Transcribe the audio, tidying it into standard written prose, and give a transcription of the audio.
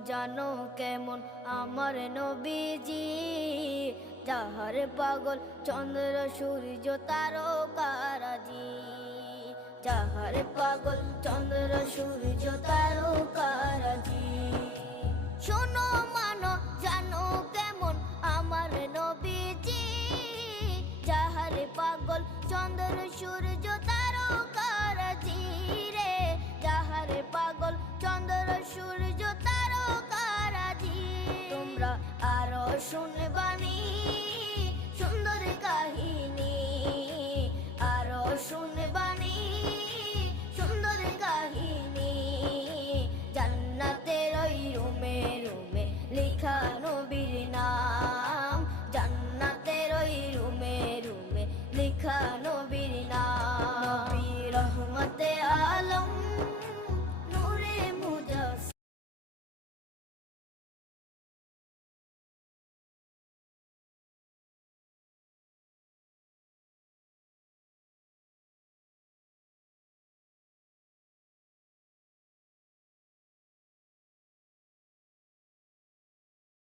জানো কেমন আমার নবীজি, যাহার পাগল চন্দ্র সূর্য তারকারাজি, যাহার পাগল চন্দ্র সূর্য তারকারাজি। শোনো মানো জানো কেমন আমার নবীজি, যাহার পাগল চন্দ্র সূর্য তারকারাজি রে, যাহার পাগল চন্দ্র সূর্য তারকারাজি। তোমরা আরো শুনবা